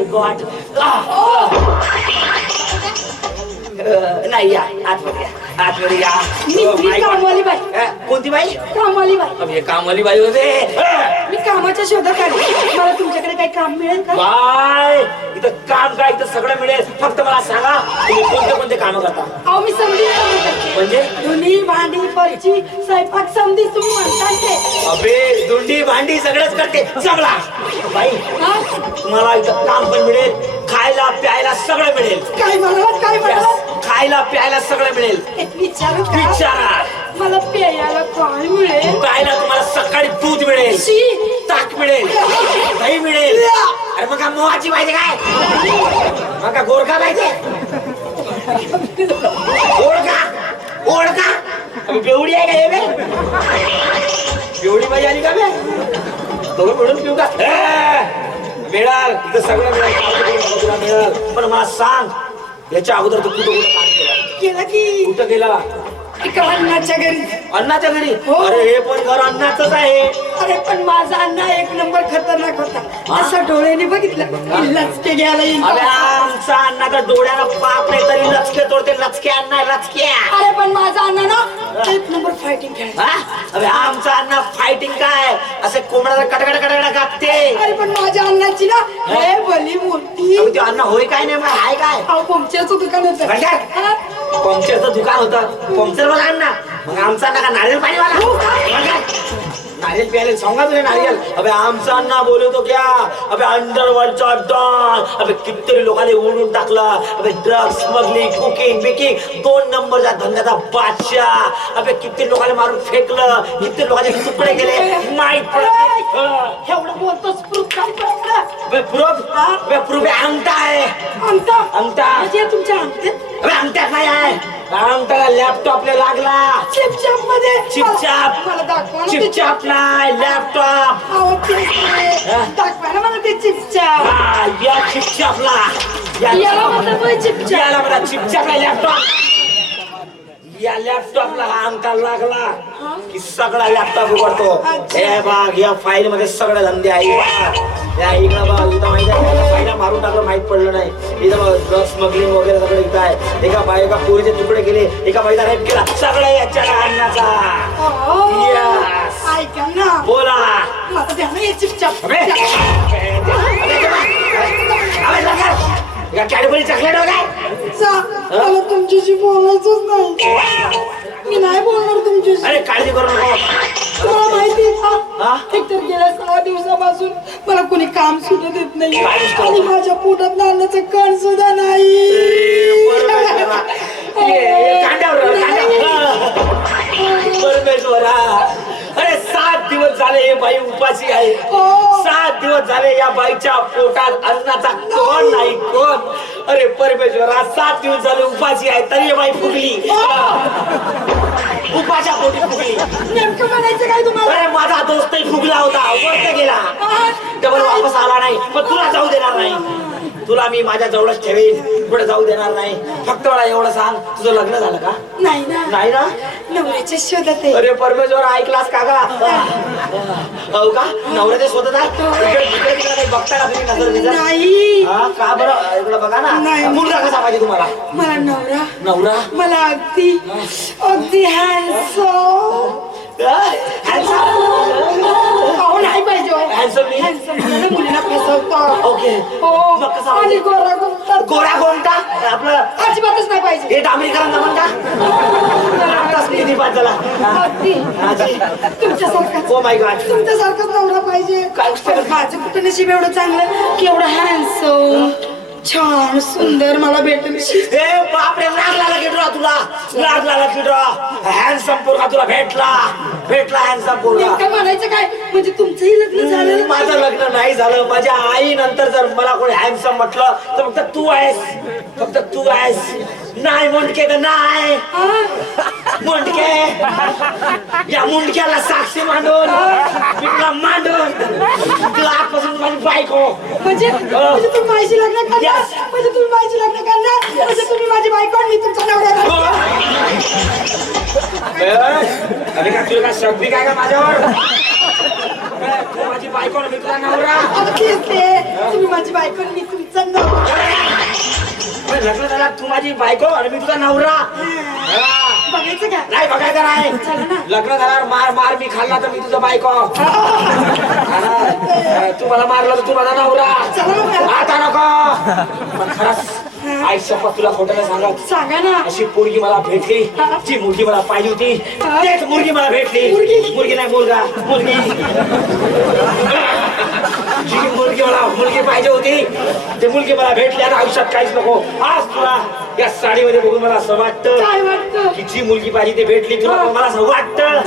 माय God. नाही या आतमध्ये या, आतमध्ये या. मी कामवाली बाई. कोणती बाई? कामवाली बाई. अबे कामवाली बाई होते. मी कामाच्या शोधात आली. मला तुमच्याकडे काही काम मिळेल का? बाय इथं काम काय, इथं सगळं मिळेल. फक्त मला सांगा तुम्ही कोणते कोणते काम करता? अहो मी समधी करते. म्हणजे धुणी भांडी फरची स्वयंपाक समधी तुम्ही म्हणता ते. अबे धुंडी भांडी सगळंच करते. चांगला बाई तुम्हाला इथं काम पण मिळेल, खायला प्यायला सगळं मिळेल. काय म्हणालात? काय म्हणालात? खायला प्यायला सगळं मिळेल. विचारू का? विचारा. मला प्यायला काय मिळेल? प्यायला तुम्हाला सकाळी दूध मिळेल, ताक मिळेल, दही मिळेल. अरे मग काय मोहाची पाहिजे काय? मग काय गोरखा पाहिजे? ओळखा ओळखा. बेवडी आहे का हे बे? बेवडी बाई आली का बे? दोघं मिळून पिऊ का? मिळाल इथं सगळं मिळाल. पण मला सांग याच्या अगोदर तू कुठं कुठं काम केलं की कुठं गेला? एका अण्णाच्या घरी. अण्णाच्या घरी? हो. अरे हे पण घर अण्णाचंच आहे. अरे पण माझा अण्णा एक नंबर खतरनाक होता. असं डोळ्याने बघितलं लचके घ्यायला येईल. अरे आमचा अण्णा तर डोळ्याला पाप नाही तरी लचके तोडते. लचके अण्णा लचके. अरे पण माझा अण्णा ना एक नंबर फायटिंग खेळायचा. अरे आमचा अण्णा फायटिंग काय असे कोंबड्याला कडकड कडकड कापते. अरे पण माझ्या अण्णाची ना हे भली मोठी. ते अण्णा होय काय नाही हाय काय? अहो पंक्चरचं दुकान होतं. पंक्चरचं दुकान होतं. पंक्चर वाला अण्णा. मग आमचा अण्णा का नारियल पाणी वाला? नारियल प्यायला सांगा तुला नारियल. अबे आमचा अण्णा बोलतो क्या? अबे अंडरवर्ल्डचा डॉन. अबे कितीतरी लोकांनी उडून टाकला. अबे ड्रग्स स्मगलिंग कुकिंग बेकिंग 2 नंबरचा धंद्याचा बादशाह. अबे किती लोकांनी मारून फेकलं, किती लोकांचे तुकडे केले माहित पडत. एवढं बोलतोस प्रूफ काय पडलं? प्रूफ अंगठा आहे. अंगठा? अंगठा म्हणजे तुमच्या अंगठ्यात? अबे अंगठ्यात नाही आहे. अंगठाला लॅपटॉपला लागला. चिपचाप मध्ये? चिपचाप. मला दाखवा ना ते. चिपचाप नाही लॅपटॉप. अहो तेच नाही. दाखवा ना मला ते चिपचाप. या चिपचापला याला म्हणतात चिपचाप. याला मला चिपचापला लॅपटॉप. या लॅपटॉपला हा अंगठा लागला की सगळा लॅपटॉप उघडतो. हे बघ या फाईल मध्ये सगळे धंदे आहे. या इकडं बघ इथं माहिती आहे फाईला मारून टाकलं माहित पडलं नाही. इथं बघ ड्रग्स स्मगलिंग वगैरे सगळं इथं आहे. एका पोरीचे तुकडे केले, एका बाईचा रेप केला. सगळं याच्या अन्नाचा. ऐका ना बोला. मला द्या ना हे चिपचाप. कॅडबरी चॉकलेट वगैरे मला तुमच्याशी बोलायचंच नाही. मी नाही बोलणार तुमच्याशी. अरे काळजी करू नको. तुम्हाला माहिती आहे का? एकतर गेल्या 6 दिवसापासून मला कोणी काम सुद्धा देत नाही आणि माझ्या पोटात अन्नाचं कण सुद्धा नाही. परमेश्वरा अरे 7 दिवस झाले हे बाई उपाशी आहे. 7 दिवस झाले या बाईच्या पोटात अन्नाचा कोण नाही कोण. अरे परमेश्वरा 7 दिवस झाले उपाशी आहे तरी हे बाई फुगली. उपाच्या पोटी फुगली. नेमकं म्हणायचं काय तुम्हाला? अरे माझा दोस्तही फुगला होता, वरती गेला, डबल वापस आला नाही. पण तुला जाऊ देणार नाही. तुला मी माझ्या जवळच ठेवीन, पुढे जाऊ देणार नाही. फक्त मला एवढं सांग तुझं लग्न झालं का? नाही ना. नाही ना? नवऱ्याच्या शोधात आहे. अरे परमेश्वर ऐकलास का गा? हो का? नवऱ्याच्या शोधात आहे? बघता का तुम्ही नजर बिजर? नाही. का बरं? इकडं बघा ना. नाही. मुलगा कसा पाहिजे तुम्हाला? मला नवरा नवरा मला अगदी अगदी हँडसम. अहो नाही पाहिजे. हँडसम मुलीला फसवतो. ओके. हो. मग कसा आणि गोरा कोणता? गोरा कोणता? आपलं अजिबातच नाही पाहिजे. हे डांबरीकरण जमन का? आताच किती पाच झाला. अगदी तुमच्यासारखं. Oh my God. तुमच्यासारखंच नवरा पाहिजे. माझं कुठं नशीब एवढं चांगलं की एवढं हँडसम छान सुंदर मला भेटेल. ए बापरे लागला की ड्रॉ तुला. लागला की ड्रॉ. हँडसम पोरगा तुला भेटला हँडसम पोरगा. नेमकं म्हणायचं काय म्हणजे तुमचंही लग्न झालं? माझं लग्न नाही झालं. माझ्या आई नंतर जर मला कोणी हँडसम म्हटलं तर फक्त तू आहेस. नाही मुंडके तर नाही. मुंडके या मुंडक्याला साक्षी मांडून तुला आजपासून माझी बायको. म्हणजे तुम्ही माझी लग्न करणार? म्हणजे तुम्ही माझी लग्न करणार? म्हणजे तुम्ही माझी बायको आणि मी तुमचा नवरा. अरे का तुला काय शक्ती काय का माझ्यावर? तू माझी बायको मी तुला नवरा. तुम्ही माझी बायको आणि मी तुमचा समजा लग्न झाला तू माझी बायको आणि मी तुझा नवरा. बघायचं का? नाही बघायचं नाही. चला ना. लग्न झाल्यावर मार मार मी खाल्ला तर मी तुझा बायको. तू मला मारला तर तू माझा नवरा. आता नको. पण खरंच आई शपथ तुला खोटं नाही सांगत. सांगा ना. अशी पोरगी मला भेटली जी मुलगी मला पाहिजे होती तेच मुलगी मला भेटली. मुलगी नाही मुलगा मुलगी. जी मुलगी पाहिजे होती ती मुलगी मला भेटली. आता आयुष्यात काहीच नको. आज तुला या साडीमध्ये बघून मला असं वाटतं काय वाटतं? की जी मुलगी पाहिजे ती भेटली तुला. मला असं वाटतं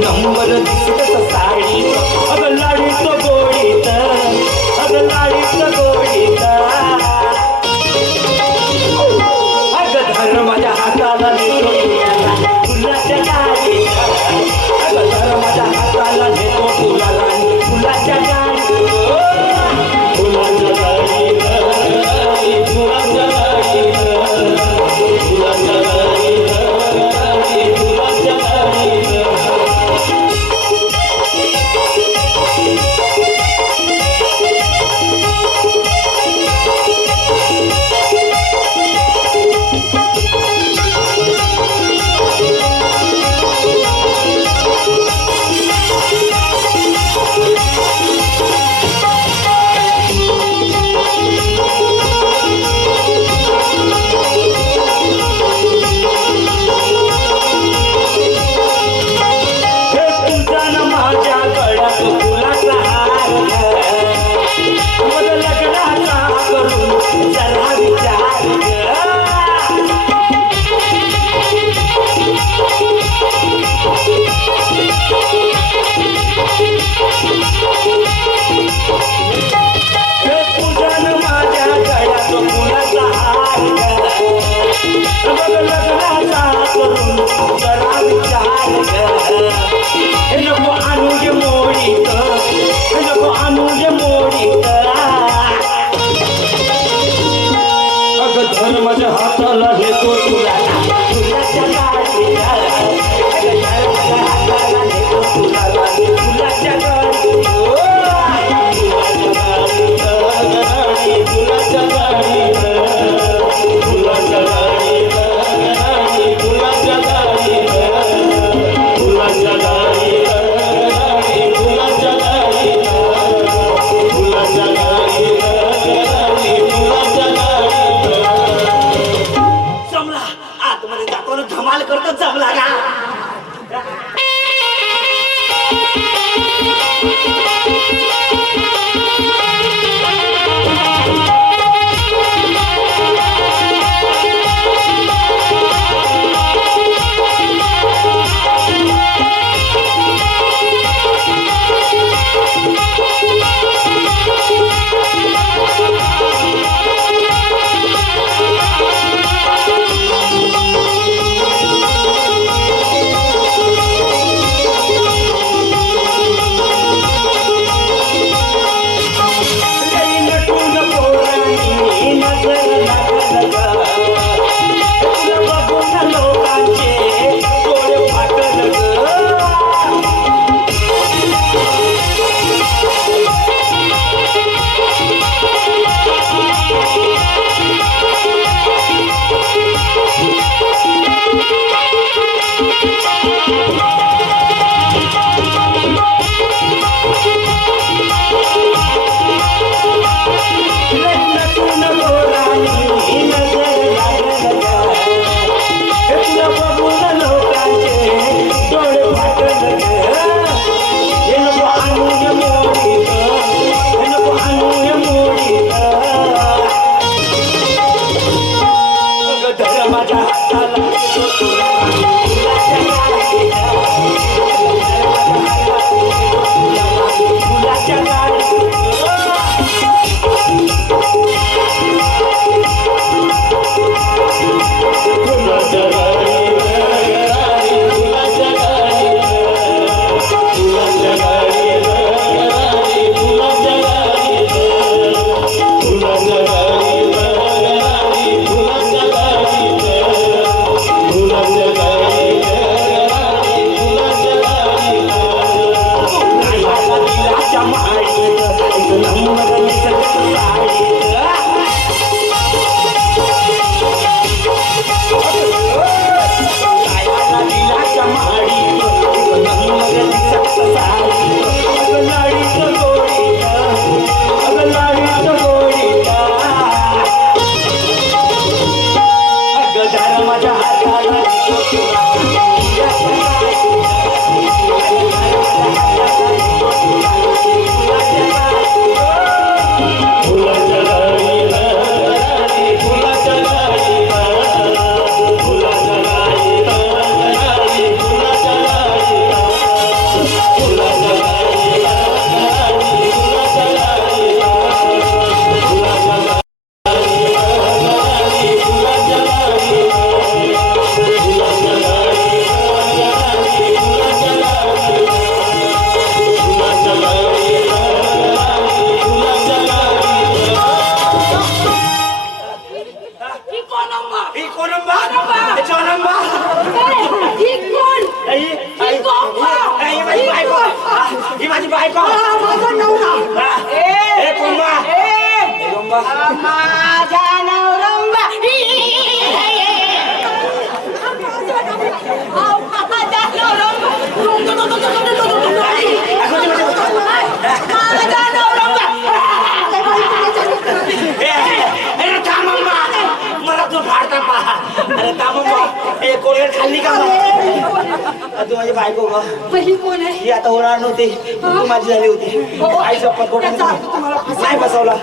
नंबर दिसत साडी अगं लाडीत गोडीत अगं लाडीत गोडीत अगं धर माझ्या हाताला नेतो फुलाच्या गाडीत अगं धर माझ्या हाताला नेतो फुलाला फुलाच्या गाडीत फुलाच्या गाडीत फुलाच्या गाडीत फुलाच्या गाडीत फुलाच्या गाडीत. माझ्या हाताला घेतो तुला फुलाच्या गाडीत हाताला घेतो तुला फुलाच्या गाडीत फुलाच्या गाडीत फुलाच्या गाडीत फुलाच्या गाडीत फुलाच्या गाडीत फुलाच्या गाडीत फुलाच्या गाडीत फुलाच्या गाडीत. जमला आतमध्ये जातो धमाल करतो. जमला ना. बायको माझा नवरा ए कोंबा ए कोंबा माझा नवरंबा मला तू फाडता पहा अरे थांबा ए कोलगेट खाल्ली का तू माझी बायको का पहिली कोण आहे ही आता होणार नव्हती तू माझी झाली होती आई शपथ कोण नाही बसवला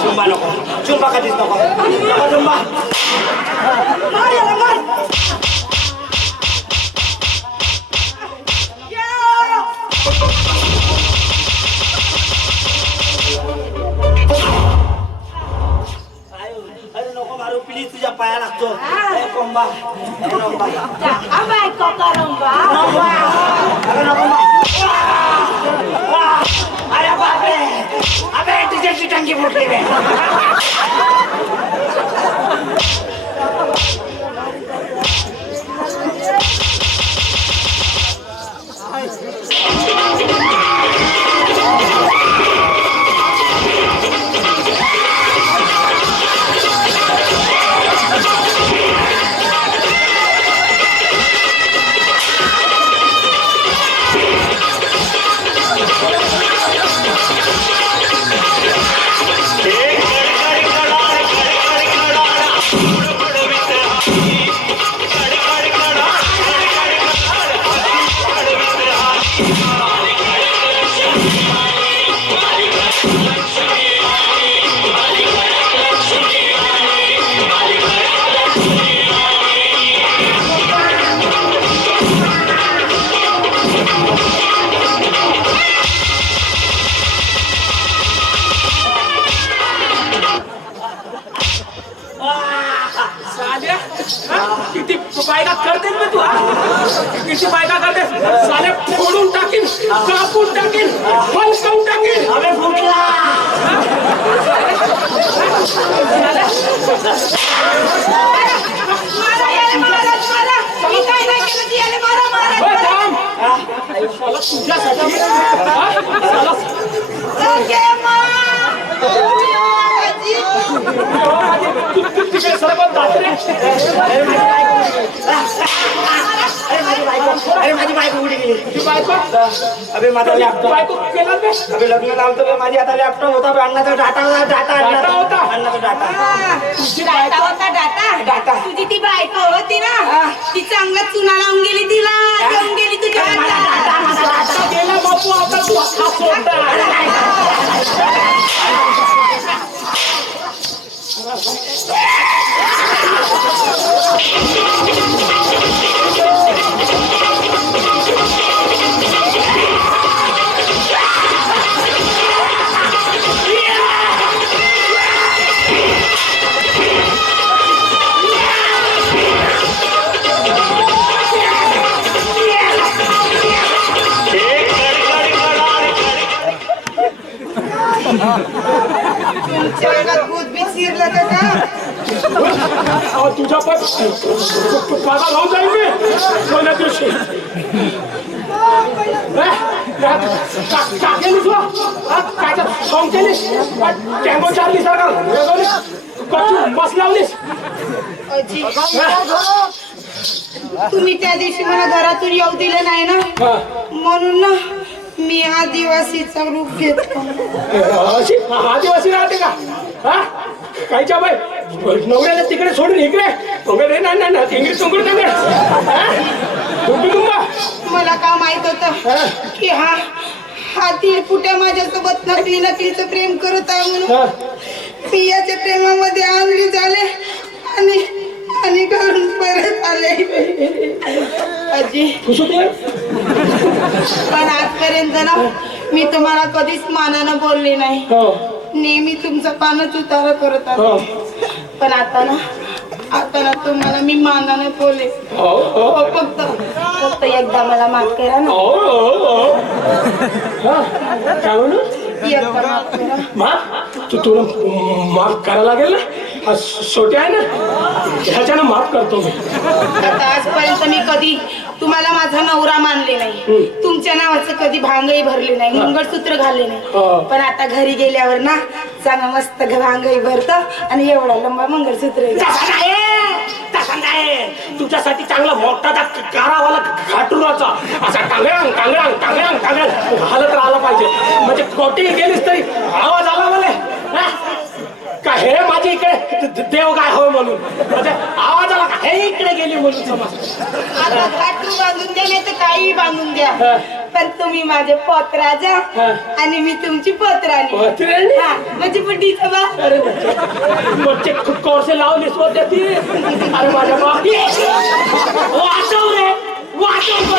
चुंबा नको चुंबा कधीच नको चुंबा अरे नको मारू प्लीज तुझ्या पाया लागतो कोंबा अरे बापरे अबे डिझेलची टंकी फुटली रे किती बायका करतेस मी तू किती बायका करतेस साले फोडून टाकीन कापून टाकीन फलकावून टाकीन अबे फुटला तुझ्यासाठी अरे माझी बायको उडी गेली तुझी बायको अबे माझा लॅपटॉप बायको केला बे अबे लग्न लावतो माझी आता लॅपटॉप होता अण्णाचा डाटा होता अण्णाचा डाटा तुझी डाटा बायको होता डाटा तुझी ती बायको होती ना ती चांगला चुना लावून गेली तिला घेऊन गेली तुझ्या आता गेला बापू आता तू हा सोडता तुझ्या पण माझा लावून जाईल मी कोणत्या दिवशी काय केली तू काय सॉंग केलीस टँगो चालली सारखा बस लावलीस तुम्ही त्या दिवशी मला घरातून येऊ दिलं नाही ना म्हणून ना मी आदिवासीचा रूप घेतला आदिवासी राहते का हा कायच्या बाई नवऱ्याला तिकडे सोडून इकडे वगैरे नाही इंग्लिश मला का माहित होत की हा ती कुठे माझ्यासोबत नकलीचं प्रेम करत आहे म्हणून मी याच्या प्रेमामध्ये आंधळी झाले आणि घरून परत आले आजी पण आजपर्यंत ना मी तुम्हाला कधीच मानानं बोलले नाही नेहमी तुमचा पानच उतारा करत आले पण आता ना आता ना तुम्हाला मी मानाने बोले. हो हो फक्त एकदा मला माफ करा ना. हो हो हा, काय म्हणू एकदा माफ करा. माफ तुला माफ करायला लागेल ना. हा छोटे आहे ना ह्याच्यानं माफ करतो मी. आता आजपर्यंत मी कधी तुम्हाला माझा नवरा मानले नाही. तुमच्या नावाचं कधी भांगही भरले नाही, मंगळसूत्र घालले नाही. पण आता घरी गेल्यावर ना चांगला मस्त भांगही भरत आणि एवढा लंबा मंगळसूत्र. तसा नाही, तुझ्यासाठी चांगला मोठा कारावाला घाटुराचा असा टांगळांग टांगळांग टांगळांग टांगळांग घालत राहिला पाहिजे. म्हणजे कोठेही गेलीस तरी आवाज आला मला का हे माझी इकडे देव काय हो म्हणून, म्हणजे आवाज आला का हे इकडे गेली म्हणून समज. आता घाटू बांधून द्या नाही तर काही बांधून द्या, पण तुम्ही माझे पोतराजा आणि मी तुमची पोतराणी. म्हणजे बुड्डीचा बा. अरे म्हणजे खूप कोरसे लावलीस होते ती. अरे माझ्या वाचव रे वाचव.